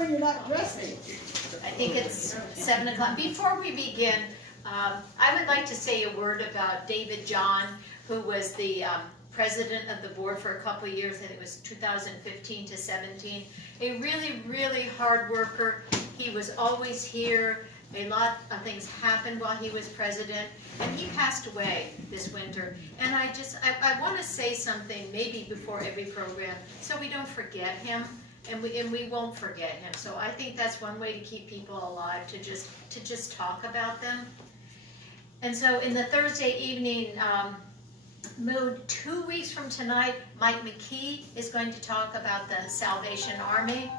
when you're not dressing. I think it's 7 o'clock. Before we begin, I would like to say a word about David John, who was the president of the board for a couple of years. I think it was 2015 to 17. A really, really hard worker. He was always here. A lot of things happened while he was president, and he passed away this winter. And I want to say something maybe before every program so we don't forget him, and we won't forget him. So I think that's one way to keep people alive, to just talk about them. And so in the Thursday evening mood, 2 weeks from tonight, Mike McKee is going to talk about the Salvation Army.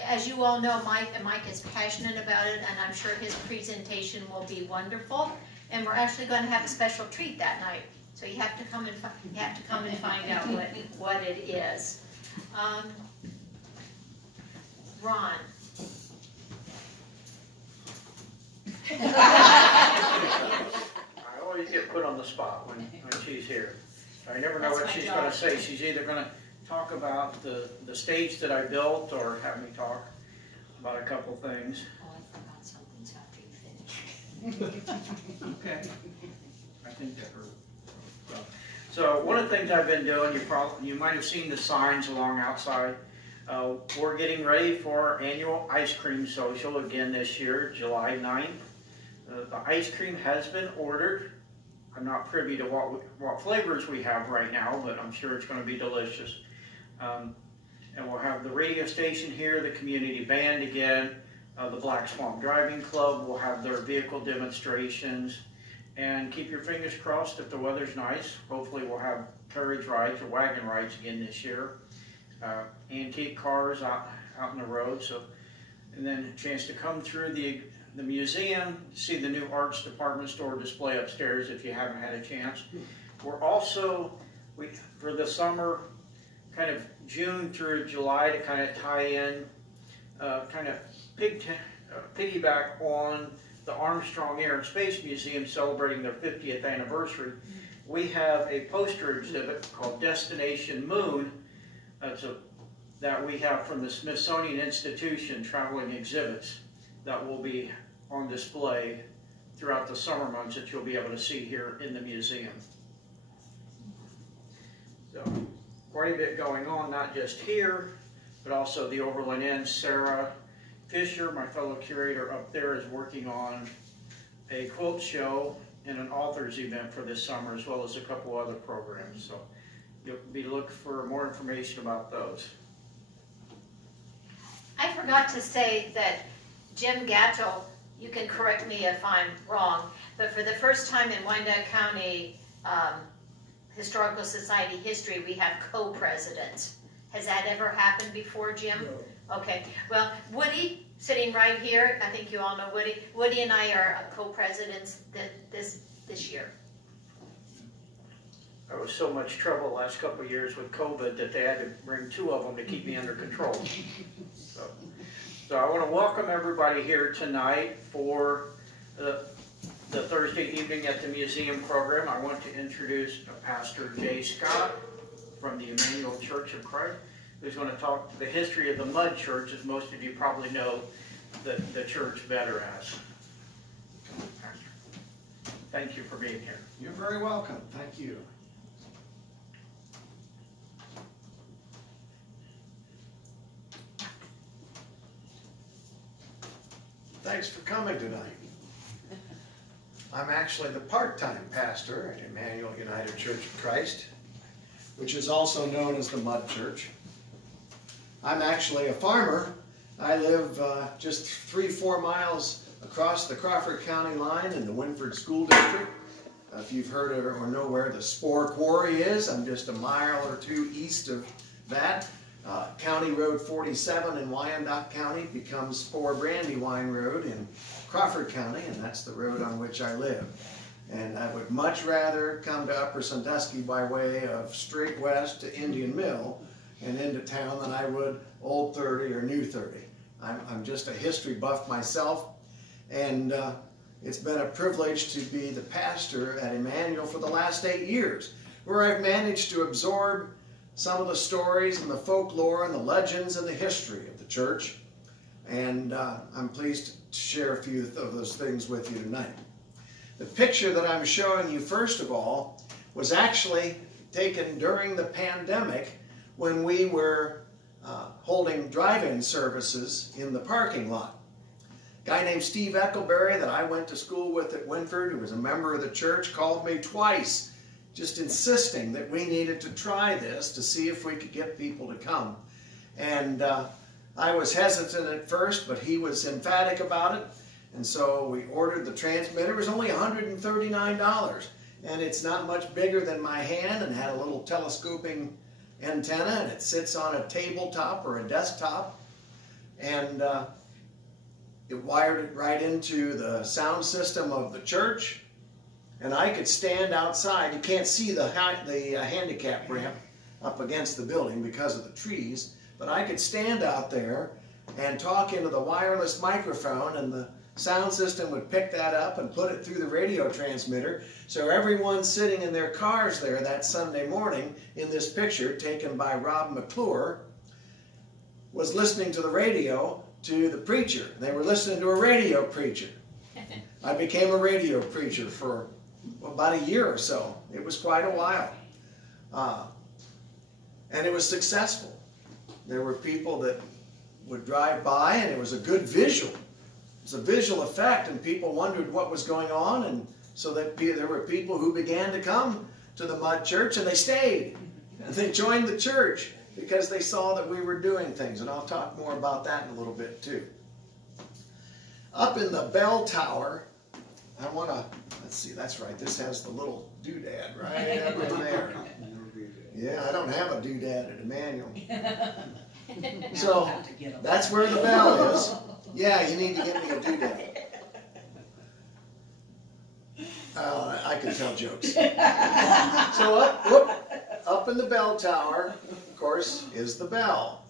As you all know, Mike is passionate about it, and I'm sure his presentation will be wonderful. And we're actually going to have a special treat that night, so you have to come and find out what it is. Ron. I always get put on the spot when she's here. I never know what she's going to say. She's either going to talk about the stage that I built, or have me talk about a couple things. Oh, I forgot something, so after you finish. Okay. I think that hurt. So one of the things I've been doing, you might have seen the signs along outside. We're getting ready for our annual ice cream social again this year, July 9th. The ice cream has been ordered. I'm not privy to what flavors we have right now, but I'm sure it's going to be delicious. And we'll have the radio station here, the community band again, the Black Swamp Driving Club will have their vehicle demonstrations. And keep your fingers crossed if the weather's nice. Hopefully we'll have carriage rides or wagon rides again this year. Antique cars out in the road. So, and then a chance to come through the museum, see the new arts department store display upstairs if you haven't had a chance. We're also, for the summer, kind of June through July, to kind of tie in, kind of piggyback on the Armstrong Air and Space Museum celebrating their 50th anniversary. We have a poster exhibit called Destination Moon that we have from the Smithsonian Institution traveling exhibits that will be on display throughout the summer months that you'll be able to see here in the museum. So, quite a bit going on, not just here, but also the Overland Inn. Sarah Fisher, my fellow curator up there, is working on a quilt show and an author's event for this summer, as well as a couple other programs. So you'll be looking for more information about those. I forgot to say that Jim Gatchell, you can correct me if I'm wrong, but for the first time in Wyandot County Historical Society history, we have co-presidents. Has that ever happened before, Jim? No. Okay. Well, Woody, sitting right here, I think you all know Woody. Woody and I are co-presidents this year. There was so much trouble the last couple of years with COVID that they had to bring 2 of them to keep me under control. So I want to welcome everybody here tonight for the Thursday evening at the museum program. I want to introduce Pastor Jay Scott from the Emmanuel Church of Christ, who's going to talk the history of the Mud Church, as most of you probably know the church better as. Pastor, thank you for being here. You're very welcome. Thank you. Thanks for coming tonight. I'm actually the part-time pastor at Emmanuel United Church of Christ, which is also known as the Mud Church. I'm actually a farmer. I live just 3-4 miles across the Crawford County line in the Winford School District. If you've heard or know where the Spore Quarry is, I'm just a mile or 2 east of that. County Road 47 in Wyandot County becomes Spore Brandywine Road in Crawford County, and that's the road on which I live. And I would much rather come to Upper Sandusky by way of straight west to Indian Mill and into town than I would Old 30 or New 30. I'm just a history buff myself, and it's been a privilege to be the pastor at Emmanuel for the last 8 years, where I've managed to absorb some of the stories and the folklore and the legends and the history of the church. And I'm pleased to share a few of those things with you tonight. The picture that I'm showing you, first of all, was actually taken during the pandemic when we were holding drive-in services in the parking lot. A guy named Steve Eckelberry that I went to school with at Winford, who was a member of the church, called me twice, just insisting that we needed to try this to see if we could get people to come. And I was hesitant at first, but he was emphatic about it. And so we ordered the transmitter. It was only $139. And it's not much bigger than my hand and had a little telescoping antenna. And it sits on a tabletop or a desktop. And it wired it right into the sound system of the church. And I could stand outside. You can't see the handicap ramp up against the building because of the trees. But I could stand out there and talk into the wireless microphone, and the sound system would pick that up and put it through the radio transmitter. So everyone sitting in their cars there that Sunday morning in this picture taken by Rob McClure was listening to the radio to the preacher. They were listening to a radio preacher. I became a radio preacher for about a year or so. It was quite a while. And it was successful. There were people that would drive by, and it was a good visual. It was a visual effect, and people wondered what was going on, and so that there were people who began to come to the Mud Church, and they stayed. And they joined the church because they saw that we were doing things, and I'll talk more about that in a little bit too. Up in the bell tower, I want to, let's see, that's right, this has the little doodad right up in there. Yeah, I don't have a doodad at Emmanuel. So, that's where the bell is. Yeah, you need to get me a doodad. I can tell jokes. So up in the bell tower, of course, is the bell.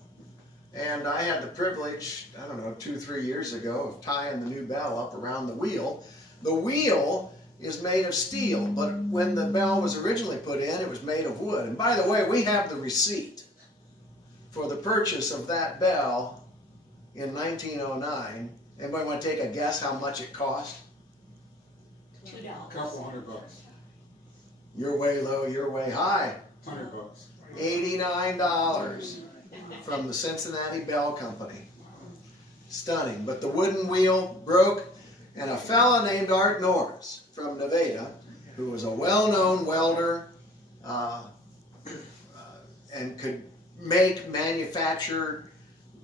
And I had the privilege, I don't know, 2-3 years ago of tying the new bell up around the wheel. The wheel is made of steel, but when the bell was originally put in, it was made of wood. And by the way, we have the receipt for the purchase of that bell in 1909. Anybody want to take a guess how much it cost? $2. A couple $100. You're way low, you're way high. $100. $89 from the Cincinnati Bell Company. Stunning. But the wooden wheel broke, and a fella named Art Norris from Nevada, who was a well-known welder and could make, manufacture,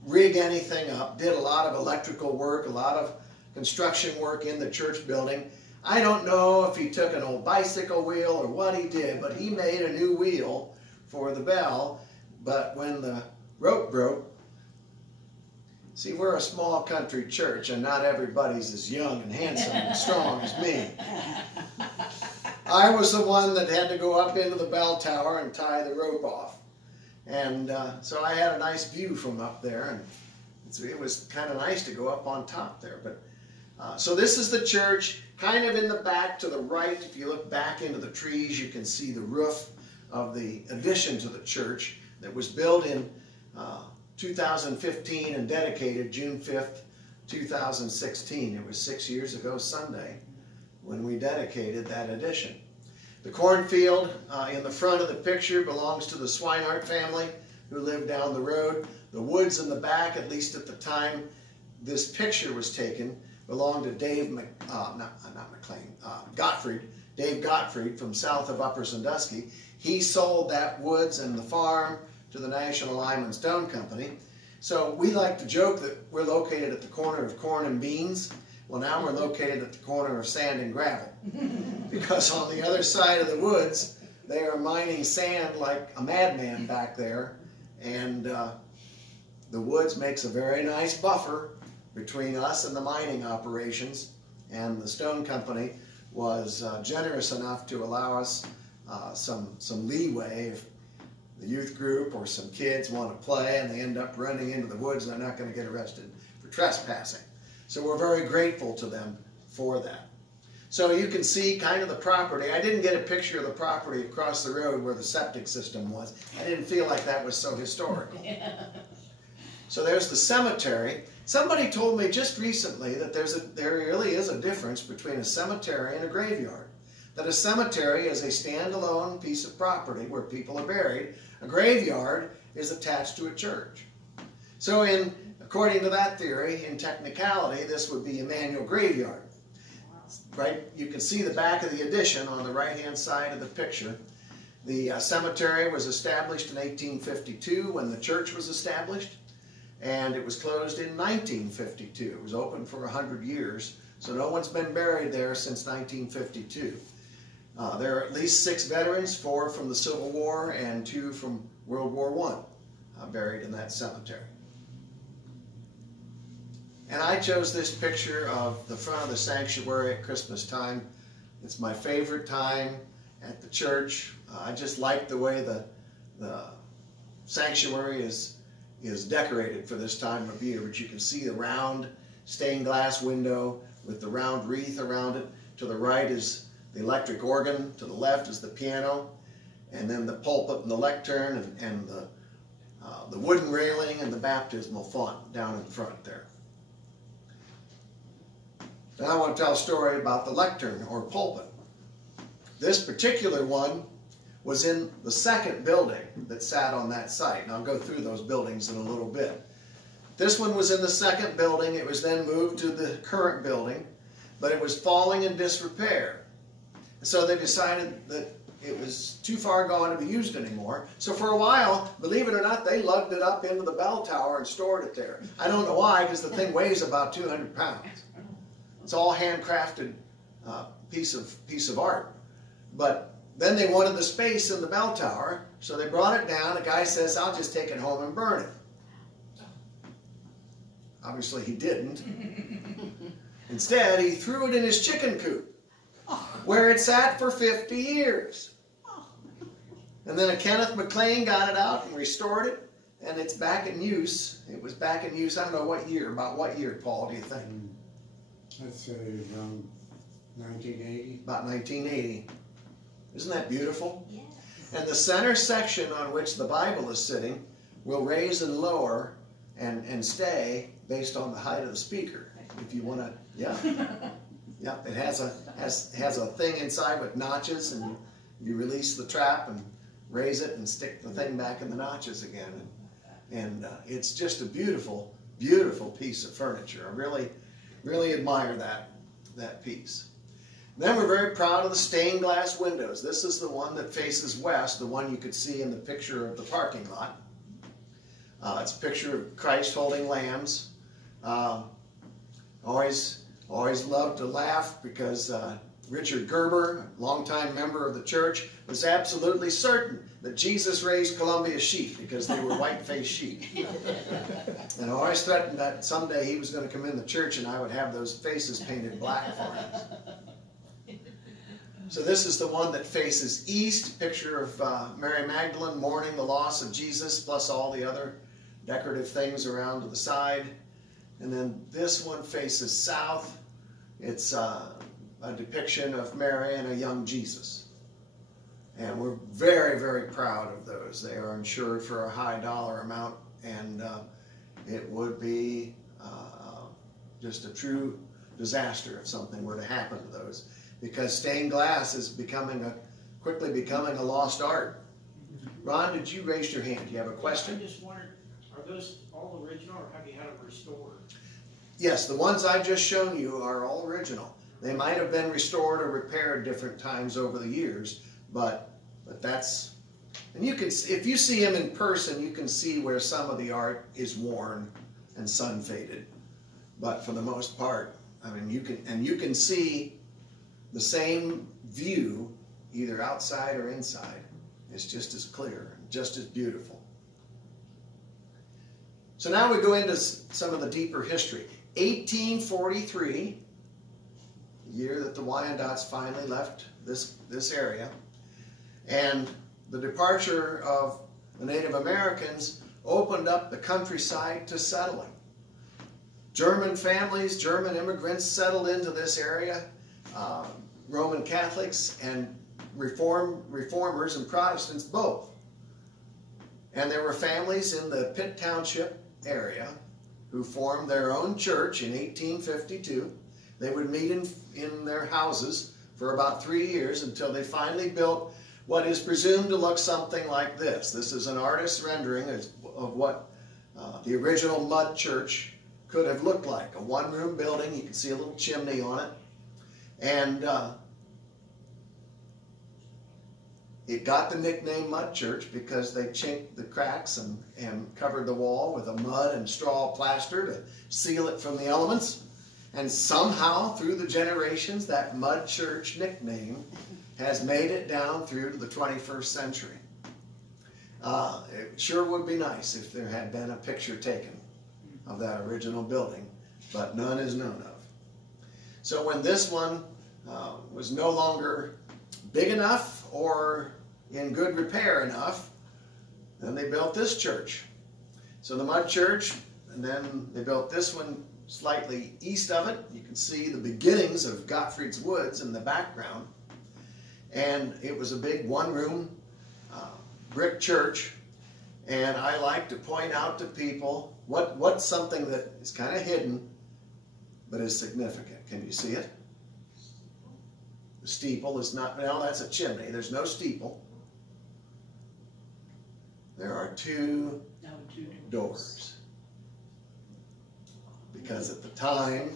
rig anything up, did a lot of electrical work, a lot of construction work in the church building. I don't know if he took an old bicycle wheel or what he did, but he made a new wheel for the bell. But when the rope broke, see, we're a small country church, and not everybody's as young and handsome and strong as me. I was the one that had to go up into the bell tower and tie the rope off. And so I had a nice view from up there, and it was kind of nice to go up on top there. But so this is the church, kind of in the back to the right. If you look back into the trees, you can see the roof of the addition to the church that was built in 2015 and dedicated June 5th, 2016. It was 6 years ago Sunday when we dedicated that addition. The cornfield in the front of the picture belongs to the Swinehart family who lived down the road. The woods in the back, at least at the time this picture was taken, belonged to Dave Gottfried from south of Upper Sandusky. He sold that woods and the farm to the National Lime and Stone Company. So we like to joke that we're located at the corner of corn and beans. Well, now we're located at the corner of sand and gravel. Because on the other side of the woods, they are mining sand like a madman back there. And the woods makes a very nice buffer between us and the mining operations. And the Stone Company was generous enough to allow us some leeway if the youth group or some kids want to play and they end up running into the woods, they're not going to get arrested for trespassing. So we're very grateful to them for that. So you can see kind of the property. I didn't get a picture of the property across the road where the septic system was. I didn't feel like that was so historical. So there's the cemetery. Somebody told me just recently that there really is a difference between a cemetery and a graveyard. That a cemetery is a standalone piece of property where people are buried. A graveyard is attached to a church. So according to that theory, in technicality, this would be Emmanuel Graveyard. Right? You can see the back of the addition on the right-hand side of the picture. The cemetery was established in 1852 when the church was established, and it was closed in 1952. It was open for 100 years, so no one's been buried there since 1952. There are at least 6 veterans, 4 from the Civil War and 2 from World War I, buried in that cemetery. And I chose this picture of the front of the sanctuary at Christmas time. It's my favorite time at the church. I just like the way the sanctuary is decorated for this time of year. But you can see the round stained glass window with the round wreath around it. To the right is the electric organ. To the left is the piano. And then the pulpit and the lectern and the wooden railing and the baptismal font down in front there. Now I want to tell a story about the lectern or pulpit. This particular one was in the second building that sat on that site. And I'll go through those buildings in a little bit. This one was in the second building. It was then moved to the current building, but it was falling in disrepair. And so they decided that it was too far gone to be used anymore. So for a while, believe it or not, they lugged it up into the bell tower and stored it there. I don't know why, because the thing weighs about 200 pounds. It's all handcrafted piece of art. But then they wanted the space in the bell tower, so they brought it down. The guy says, "I'll just take it home and burn it." Obviously he didn't. Instead, he threw it in his chicken coop, where it sat for 50 years. And then a Kenneth McLean got it out and restored it, and it's back in use. It was back in use, I don't know what year. About what year, Paul, do you think? I'd say around 1980. About 1980. Isn't that beautiful? Yes. And the center section on which the Bible is sitting will raise and lower and stay based on the height of the speaker. If you want to, yeah. Yeah, it has a thing inside with notches, and you release the trap and raise it and stick the thing back in the notches again. And it's just a beautiful, beautiful piece of furniture. I really admire that piece. Then we're very proud of the stained glass windows. This is the one that faces west, the one you could see in the picture of the parking lot. It's a picture of Christ holding lambs. Always loved to laugh because Richard Gerber, longtime member of the church, was absolutely certain that Jesus raised Columbia sheep because they were white-faced sheep. And I always threatened that someday he was going to come in the church and I would have those faces painted black for him. So this is the one that faces east, picture of Mary Magdalene mourning the loss of Jesus, plus all the other decorative things around to the side. And then this one faces south. It's a depiction of Mary and a young Jesus. And we're very, very proud of those. They are insured for a high dollar amount, and it would be just a true disaster if something were to happen to those, because stained glass is quickly becoming a lost art. Ron, did you raise your hand? Do you have a question? I just wondered, are those all original, or have you had them restored? Yes, the ones I've just shown you are all original. They might have been restored or repaired different times over the years, but that's, and you can, if you see them in person, you can see where some of the art is worn and sun faded. But for the most part, I mean, you can see the same view either outside or inside. It's just as clear, just as beautiful. So now we go into some of the deeper history. 1843, the year that the Wyandots finally left this area, and the departure of the Native Americans opened up the countryside to settling. German families, German immigrants settled into this area, Roman Catholics and Reformers and Protestants both. And there were families in the Pitt Township area who formed their own church in 1852. They would meet in their houses for about 3 years until they finally built what is presumed to look something like this. This is an artist's rendering of what the original mud church could have looked like. A one-room building. You can see a little chimney on it. And it got the nickname Mud Church because they chinked the cracks and covered the wall with a mud and straw plaster to seal it from the elements. And somehow, through the generations, that Mud Church nickname has made it down through to the 21st century. It sure would be nice if there had been a picture taken of that original building, but none is known of. So when this one was no longer big enough or in good repair enough, then they built this church. So the Mud Church, and then they built this one slightly east of it. You can see the beginnings of Gottfried's Woods in the background. And it was a big one-room brick church. And I like to point out to people what's something that is kind of hidden but is significant. Can you see it? The steeple is not, well, that's a chimney. There's no steeple. There are two doors. Because at the time,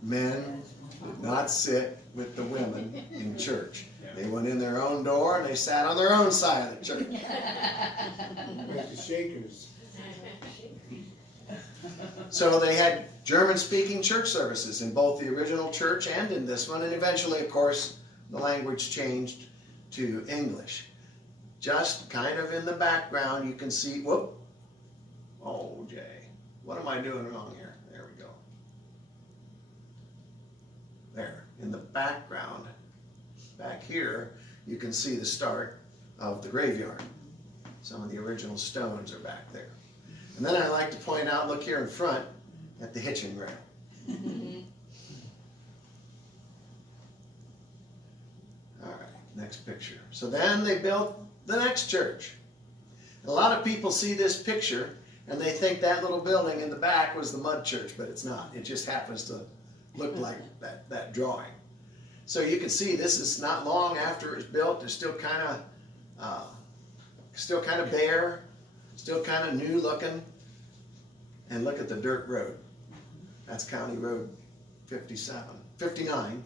men did not sit with the women in church. They went in their own door and they sat on their own side of the church. Like the Shakers. So they had German-speaking church services in both the original church and in this one, and eventually, of course, the language changed to English. Just kind of in the background, you can see, whoop, oh, Jay, what am I doing wrong here? There we go. There, in the background, back here, you can see the start of the graveyard. Some of the original stones are back there. And then I like to point out, look here in front, at the hitching rail. All right, next picture. So then they built the next church. A lot of people see this picture and they think that little building in the back was the Mud Church, but it's not. It just happens to look like that drawing. So you can see this is not long after it was built. It's still kind of bare, still kind of new looking. And look at the dirt road. That's County Road 59.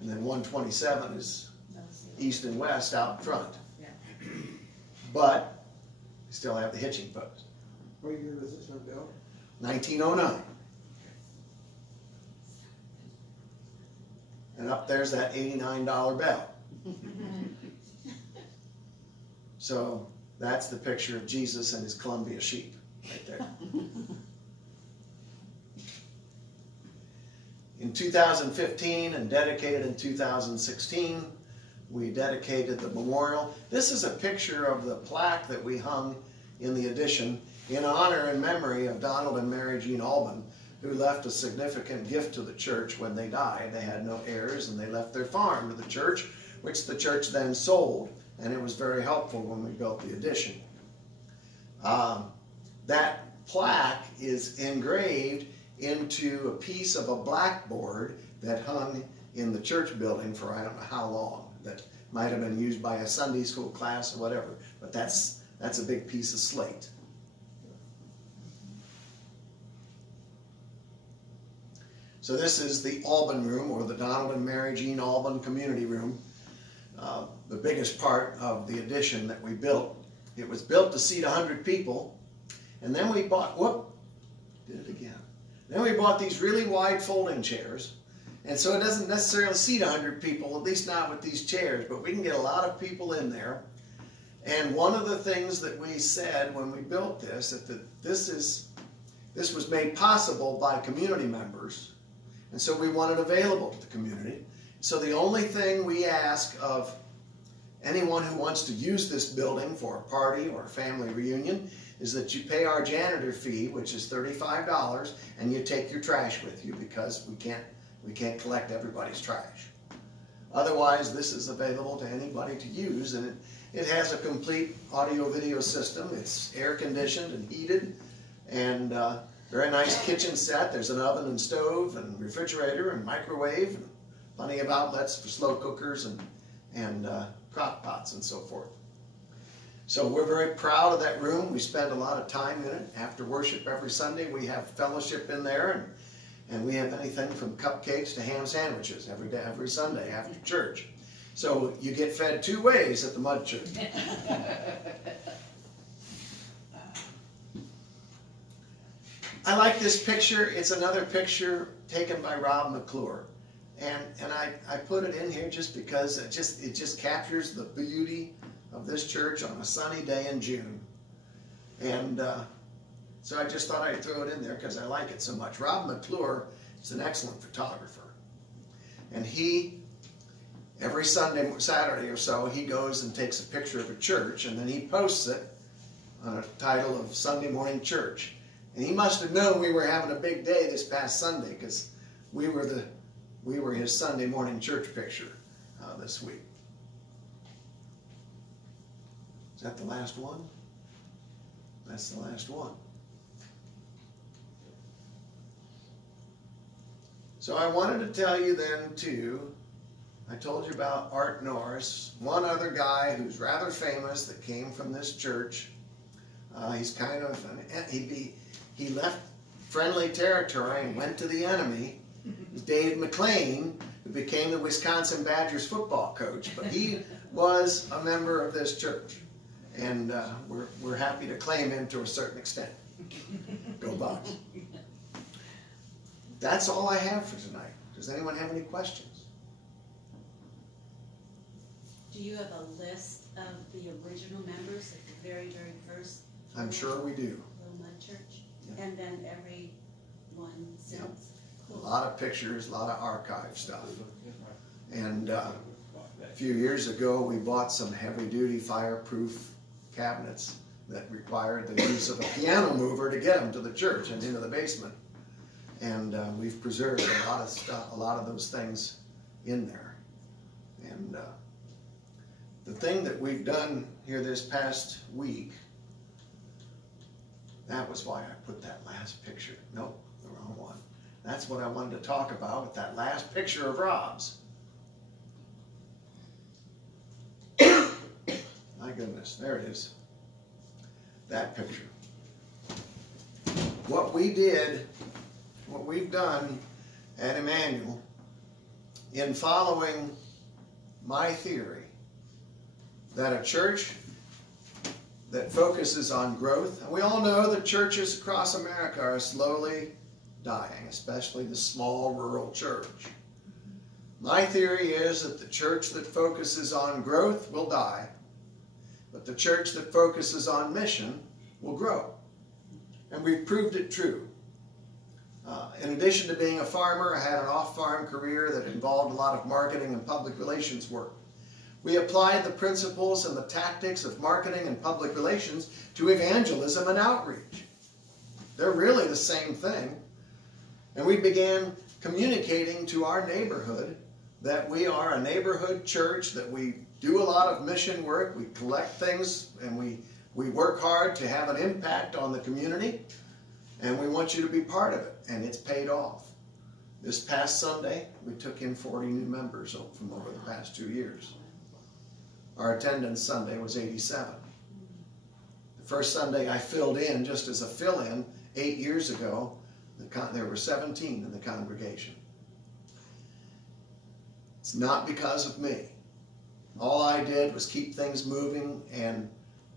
And then 127 is east and west out front. But we still have the hitching post. What year was this one built? 1909. And up there's that $89 bell. So that's the picture of Jesus and his Columbia sheep right there. In 2015 and dedicated in 2016, we dedicated the memorial. This is a picture of the plaque that we hung in the addition in honor and memory of Donald and Mary Jean Alban, who left a significant gift to the church when they died. They had no heirs and they left their farm to the church, which the church then sold, and it was very helpful when we built the addition. That plaque is engraved into a piece of a blackboard that hung in the church building for I don't know how long. That might have been used by a Sunday school class or whatever, but that's a big piece of slate. So this is the Alban Room, or the Donald and Mary Jean Alban Community Room, the biggest part of the addition that we built. It was built to seat 100 people, and then we bought, did it again. Then we bought these really wide folding chairs, and so it doesn't necessarily seat 100 people, at least not with these chairs, but we can get a lot of people in there. And one of the things that we said when we built this, that this was made possible by community members, and so we want it available to the community. So the only thing we ask of anyone who wants to use this building for a party or a family reunion is that you pay our janitor fee, which is $35, and you take your trash with you, because we can't collect everybody's trash. Otherwise, this is available to anybody to use, and it has a complete audio-video system. It's air-conditioned and heated, And very nice kitchen set. There's an oven and stove and refrigerator and microwave and plenty of outlets for slow cookers and crock pots and so forth. So we're very proud of that room. We spend a lot of time in it. After worship every Sunday, we have fellowship in there, and we have anything from cupcakes to ham sandwiches every Sunday after church. So you get fed 2 ways at the Mud Church. I like this picture. It's another picture taken by Rob McClure. And I put it in here just because it just captures the beauty of this church on a sunny day in June. And so I just thought I'd throw it in there because I like it so much. Rob McClure is an excellent photographer. And every Saturday or so, he goes and takes a picture of a church, and then he posts it on a title of Sunday Morning Church. And he must have known we were having a big day this past Sunday, because we were his Sunday morning church picture this week. Is that the last one? That's the last one. So I wanted to tell you then too, I told you about Art Norris, one other guy who's rather famous that came from this church. He's kind of, he left friendly territory and went to the enemy. Dave McLean, who became the Wisconsin Badgers football coach, but he was a member of this church. And we're happy to claim him to a certain extent. Go Bucks. That's all I have for tonight. Does anyone have any questions? Do you have a list of the original members at the very, very first? I'm sure we do. Little Mud Church? Yeah. And then every one since? Yep. Cool. A lot of pictures, a lot of archive stuff. And a few years ago, we bought some heavy-duty fireproof cabinets that required the use of a piano mover to get them to the church and into the basement. And we've preserved a lot of stuff, a lot of those things in there. And the thing that we've done here this past week, that was why I put that last picture. Nope, the wrong one. That's what I wanted to talk about with that last picture of Rob's. My goodness, there it is. That picture. What we've done at Emmanuel, in following my theory that a church that focuses on growth, and we all know that churches across America are slowly dying, especially the small rural church. My theory is that the church that focuses on growth will die, but the church that focuses on mission will grow. And we've proved it true. In addition to being a farmer, I had an off-farm career that involved a lot of marketing and public relations work. We applied the principles and the tactics of marketing and public relations to evangelism and outreach. They're really the same thing. And we began communicating to our neighborhood that we are a neighborhood church, that we do a lot of mission work, we collect things, and we work hard to have an impact on the community, and we want you to be part of it, and it's paid off. This past Sunday, we took in 40 new members from over the past 2 years. Our attendance Sunday was 87. The first Sunday I filled in, just as a fill-in, 8 years ago, there were 17 in the congregation. It's not because of me. All I did was keep things moving and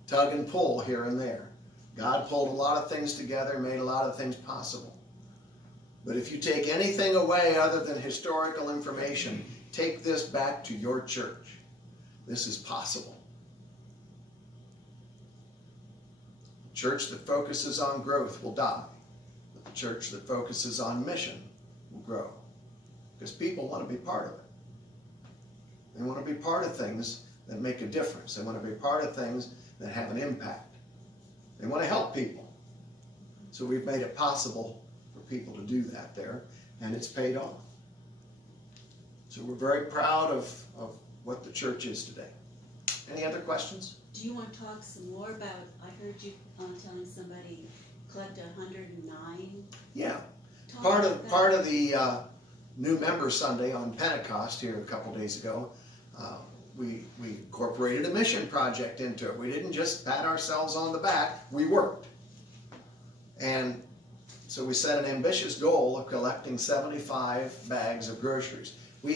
tug and pull here and there. God pulled a lot of things together, made a lot of things possible. But if you take anything away other than historical information, take this back to your church. This is possible. A church that focuses on growth will die. But the church that focuses on mission will grow. Because people want to be part of it. They want to be part of things that make a difference. They want to be part of things that have an impact. They want to help people. So we've made it possible for people to do that there, and it's paid off. So we're very proud of what the church is today. Any other questions? Do you want to talk some more about, I heard you telling somebody collected 109. Yeah. Total Part of the new member Sunday on Pentecost here a couple days ago, we incorporated a mission project into it. We didn't just pat ourselves on the back, we worked. And so we set an ambitious goal of collecting 75 bags of groceries. We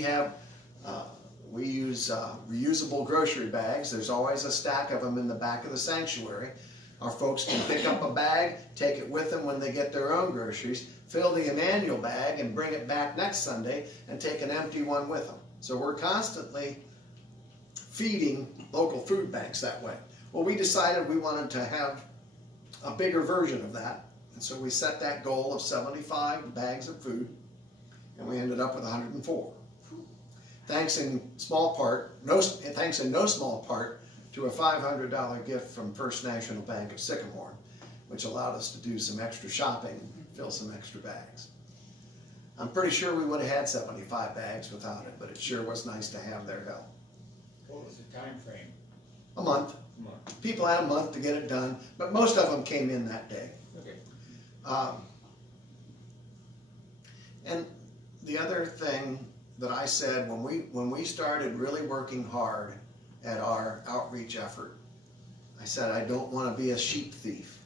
use reusable grocery bags. There's always a stack of them in the back of the sanctuary. Our folks can pick up a bag, take it with them when they get their own groceries, fill the Emmanuel bag and bring it back next Sunday and take an empty one with them. So we're constantly feeding local food banks that way. Well, we decided we wanted to have a bigger version of that. And so we set that goal of 75 bags of food, and we ended up with 104. Thanks in no small part to a $500 gift from First National Bank of Sycamore, which allowed us to do some extra shopping and fill some extra bags. I'm pretty sure we would have had 75 bags without it, but it sure was nice to have their help. What was the time frame? A month. People had a month to get it done, but most of them came in that day. Okay. And the other thing that I said when we started really working hard at our outreach effort, I said I don't want to be a sheep thief.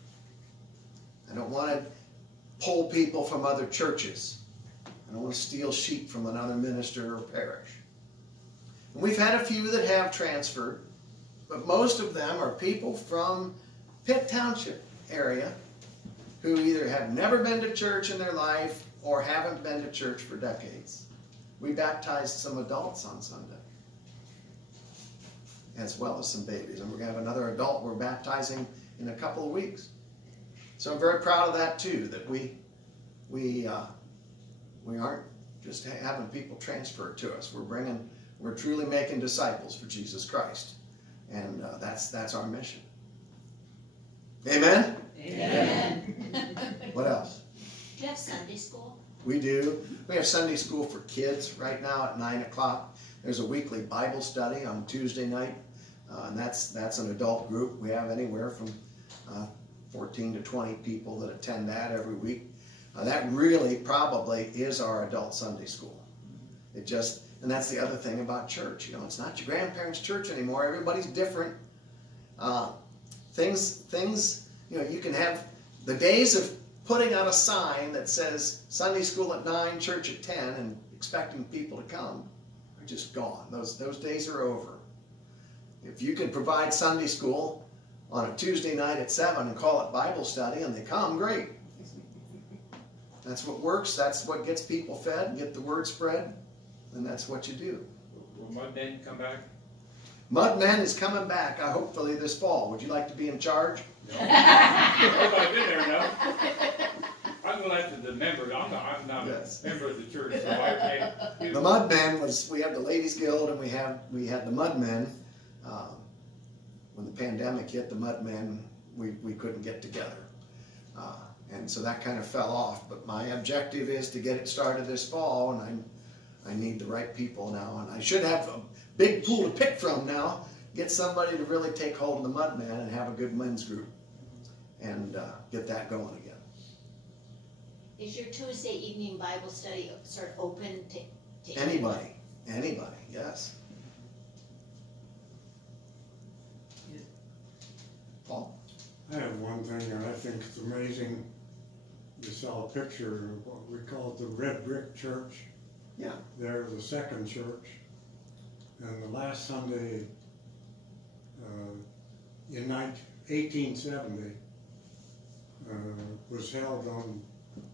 I don't want to pull people from other churches. I don't want to steal sheep from another minister or parish. And we've had a few that have transferred, but most of them are people from Pitt Township area who either have never been to church in their life or haven't been to church for decades. We baptized some adults on Sunday, as well as some babies. And we're going to have another adult we're baptizing in a couple of weeks. So I'm very proud of that too, that we aren't just having people transfer to us. We're truly making disciples for Jesus Christ. And that's our mission. Amen? Amen. What else? Do you have Sunday school? We do. We have Sunday school for kids right now at 9 o'clock. There's a weekly Bible study on Tuesday night. And that's an adult group. We have anywhere from 14 to 20 people that attend that every week. That really probably is our adult Sunday school. And that's the other thing about church. You know, it's not your grandparents' church anymore. Everybody's different. You can have the days of putting out a sign that says Sunday school at 9, church at 10, and expecting people to come are just gone. Those days are over. If you can provide Sunday school on a Tuesday night at 7 and call it Bible study and they come, great. That's what works. That's what gets people fed and get the word spread. And that's what you do. Will Mudman come back? Mudman is coming back, hopefully this fall. Would you like to be in charge? No. I've been there enough. I'm elected the member. I'm not Yes. a member of the church, so I can't. The Mudmen we have the Ladies Guild and we had the Mudmen. When the pandemic hit, the Mudmen, we couldn't get together. And so that kind of fell off. But my objective is to get it started this fall, and I need the right people now. And I should have a big pool to pick from now. Get somebody to really take hold of the Mudmen and have a good men's group and get that going again. Is your Tuesday evening Bible study sort of open to Anybody, yes. Paul? I have one thing that I think is amazing. You saw a picture of what we call the Red Brick Church. Yeah. They're the second church. And the last Sunday in 1870 was held on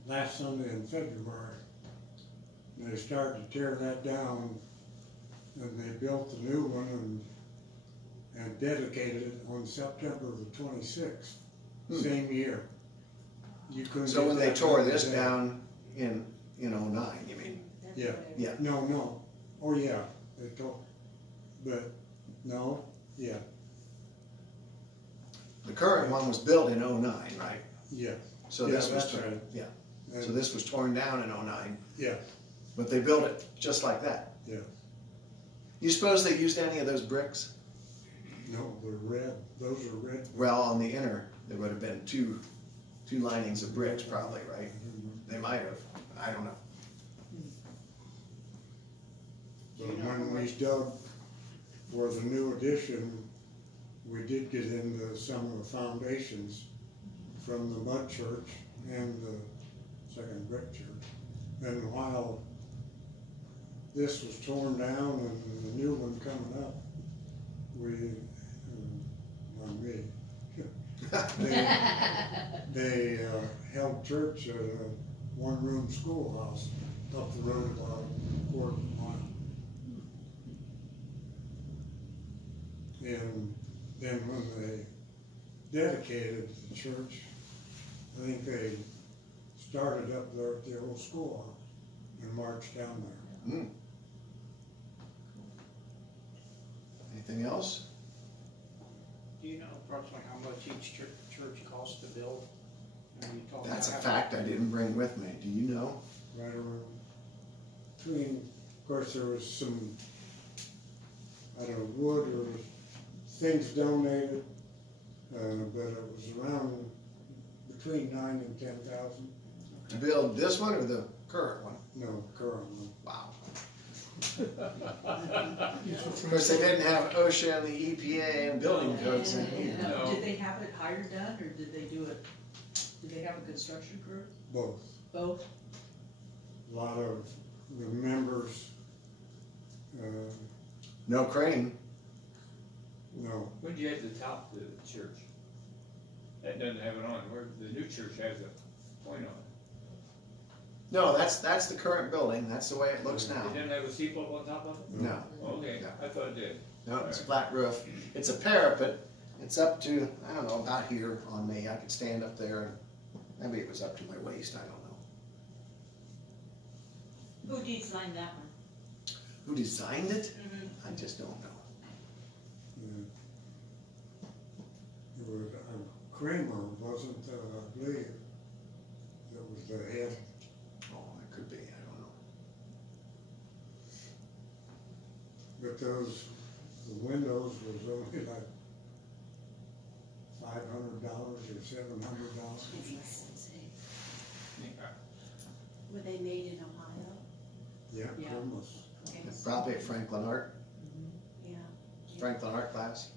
last Sunday in February. And they started to tear that down, and they built the new one and dedicated it on September the 26th, same year. You couldn't. So when they tore this down in 09, you mean? Yeah. Yeah. No. Oh yeah, they tore. But no, yeah. The current one was built in 09, right? Yeah. So Yeah, this was that's right. yeah. And So this was torn down in 09, yeah, but they built it just like that. yeah. You suppose they used any of those bricks? No, they're red. Those are red. Well, on the inner, there would have been two 2 linings of bricks probably, right? They might have, I don't know. But when we dug for the new addition, we did get into some of the foundations from the mud church and the second brick church. And while this was torn down and the new one coming up, we, not me, they held church at a one-room schoolhouse up the road about a quarter of a mile. And then when they dedicated the church, I think they started up there at the old schoolhouse and marched down there. Mm. Anything else? Do you know approximately how much each church costs to build? That's a fact I didn't bring with me. Do you know? Right around, between, of course, there was some, I don't know, wood or things donated, but it was around between 9,000 and 10,000. To build this one or the current one? No, current one. Wow. Of course, they didn't have OSHA and the EPA and building codes in here. No. Did they have it hired done, or did they do it, did they have a construction crew? Both. Both? A lot of the members, No crane. no, When you had the top of the church, that doesn't have it on, where the new church has a point on it. No, that's the current building. That's the way it looks now. It doesn't have a steeple on top of it? No, Okay, No. I thought it did. no, it's a flat roof. It's a parapet. It's up to, I don't know, about here on me. I could stand up there and maybe it was up to my waist. I don't know. Who designed that one? Who designed it? Mm-hmm. I just don't know. it was Kramer, wasn't, I believe, that was the head. Oh, it could be. I don't know. But the windows was only like $500 or $700. Were they made in Ohio? Yeah, Yeah. almost. Okay. Probably at Franklin Art. Yeah. Franklin Art class.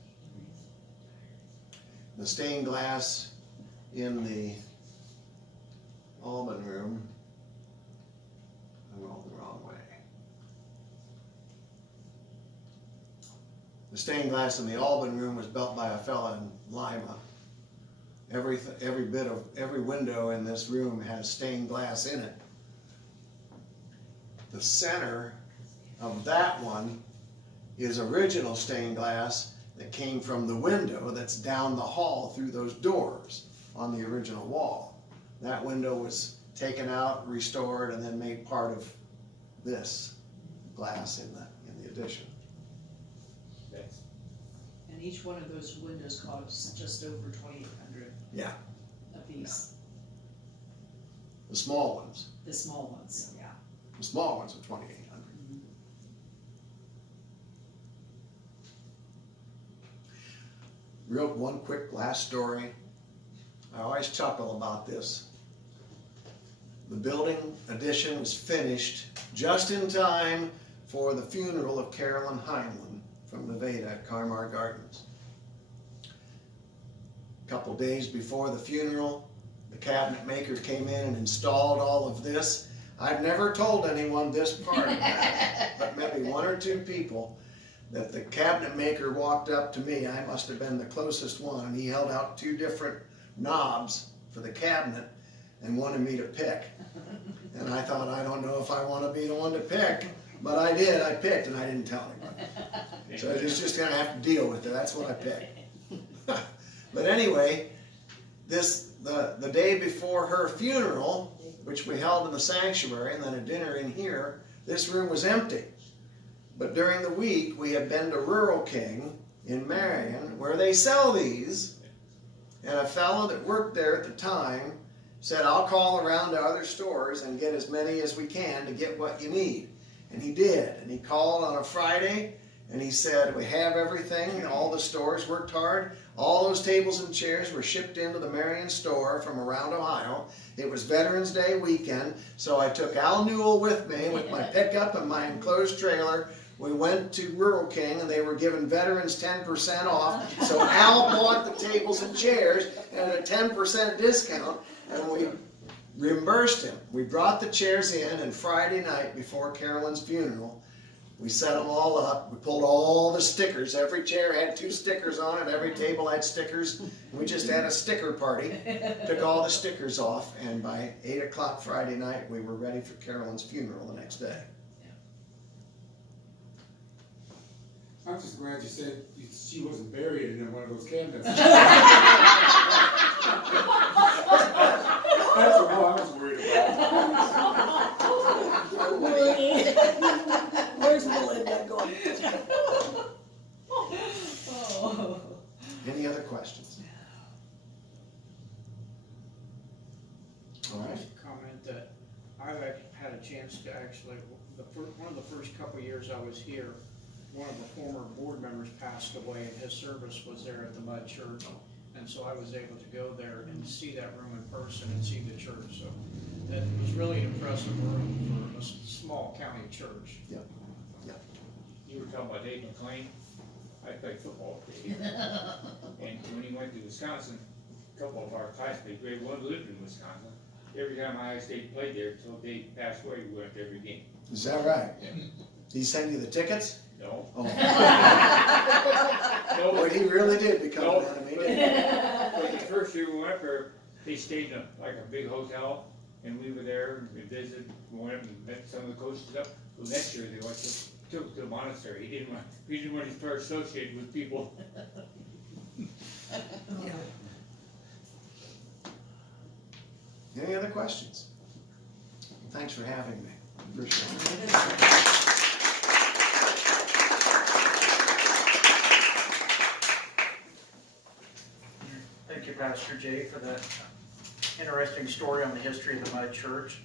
The stained glass in the Alban room, I rolled the wrong way. The stained glass in the Alban room was built by a fella in Lima. Every window in this room has stained glass in it. The center of that one is original stained glass that came from the window that's down the hall through those doors on the original wall. That window was taken out, restored, and then made part of this glass in the addition. That's, And each one of those windows costs just over $2,800 Yeah, a piece. the small ones. The small ones, yeah. The small ones are $2,800. Real one quick last story. I always chuckle about this. The building addition was finished just in time for the funeral of Carolyn Heinlein from Nevada at Carmar Gardens. A couple days before the funeral, the cabinet maker came in and installed all of this. I've never told anyone this part of that, but maybe 1 or 2 people, that the cabinet maker walked up to me. I must have been the closest one, and he held out 2 different knobs for the cabinet and wanted me to pick. And I thought, I don't know if I want to be the one to pick, but I did. I picked, and I didn't tell anybody. So I was just going to have to deal with it. That's what I picked. But anyway, the day before her funeral, which we held in the sanctuary, and then a dinner in here, this room was empty. But during the week, we had been to Rural King in Marion, where they sell these. And a fellow that worked there at the time said, I'll call around to other stores and get as many as we can to get what you need. And he did. And he called on a Friday, And he said, we have everything. All the stores worked hard. All those tables and chairs were shipped into the Marion store from around Ohio. It was Veterans Day weekend, so I took Al Newell with me with my pickup and my enclosed trailer. We went to Rural King, and they were giving veterans 10% off. So Al bought the tables and chairs at a 10% discount, and we reimbursed him. We brought the chairs in, and Friday night before Carolyn's funeral, we set them all up. We pulled all the stickers. Every chair had 2 stickers on it. Every table had stickers. We just had a sticker party. Took all the stickers off, and by 8 o'clock Friday night, we were ready for Carolyn's funeral the next day. I'm just glad you said she wasn't buried in one of those cabinets. That's what I was worried about. Where's Melinda going? Any other questions? All right. Comment that I had a chance to actually, one of the first couple years I was here, one of the former board members passed away, and his service was there at the Mud Church, and so I was able to go there and see that room in person and see the church. So that was really an impressive room for a small county church. Yep. Yep. You were talking about Dave McLean. I played football with Dave. And when he went to Wisconsin, a couple of our classmates, grade 1 lived in Wisconsin. Every time Ohio State played there, until Dave passed away, we went to every game. Is that right? Yeah. Did he send you the tickets? No. Oh. No. Boy, he really did become No. an enemy, didn't he? But the first year we went up there, they stayed in like a big hotel, and we were there and visited. We went up and met some of the coaches up. Well, next year they took to the monastery. He didn't want to start associating with people. Any other questions? Thanks for having me. Appreciate it. Thank you, Pastor Jay, for that interesting story on the history of the Mud Church.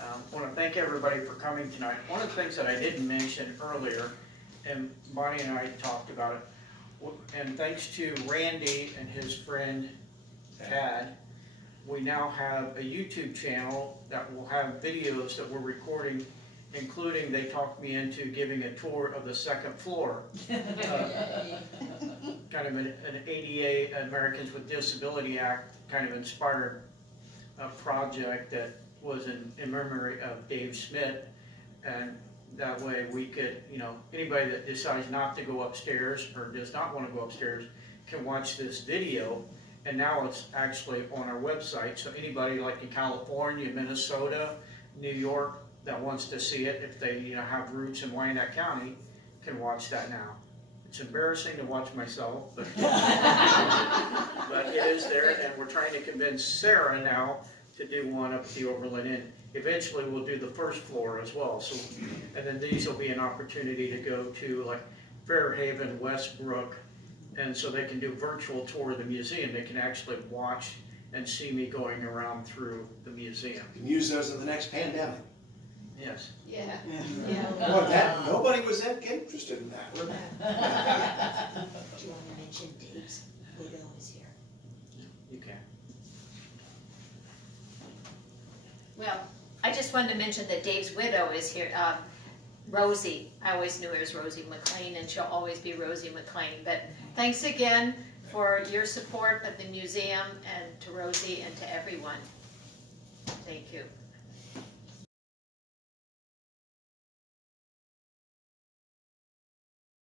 I want to thank everybody for coming tonight. One of the things that I didn't mention earlier, and Bonnie and I talked about it, and thanks to Randy and his friend Tad, we now have a YouTube channel that will have videos that we're recording, including they talked me into giving a tour of the second floor. Kind of an ADA, Americans with Disability Act, kind of inspired project that was in memory of Dave Smith, and that way we could, anybody that decides not to go upstairs or does not want to go upstairs can watch this video, and now it's actually on our website, so anybody like in California, Minnesota, New York that wants to see it, if they have roots in Wyandot County, can watch that now. It's embarrassing to watch myself, but, but it is there, and we're trying to convince Sarah now to do one up at the Overland Inn. Eventually, we'll do the first floor as well. So, and then these will be an opportunity to go to like Fairhaven, Westbrook, and so they can do virtual tour of the museum. They can actually watch and see me going around through the museum. You can use those in the next pandemic. Yes. Yeah. Boy, nobody was interested in that. Do you want to mention Dave's widow is here? You can. Well, I just wanted to mention that Dave's widow is here, Rosie. I always knew her as Rosie McLean, and she'll always be Rosie McLean. But thanks again for your support of the museum, and to Rosie and to everyone. Thank you.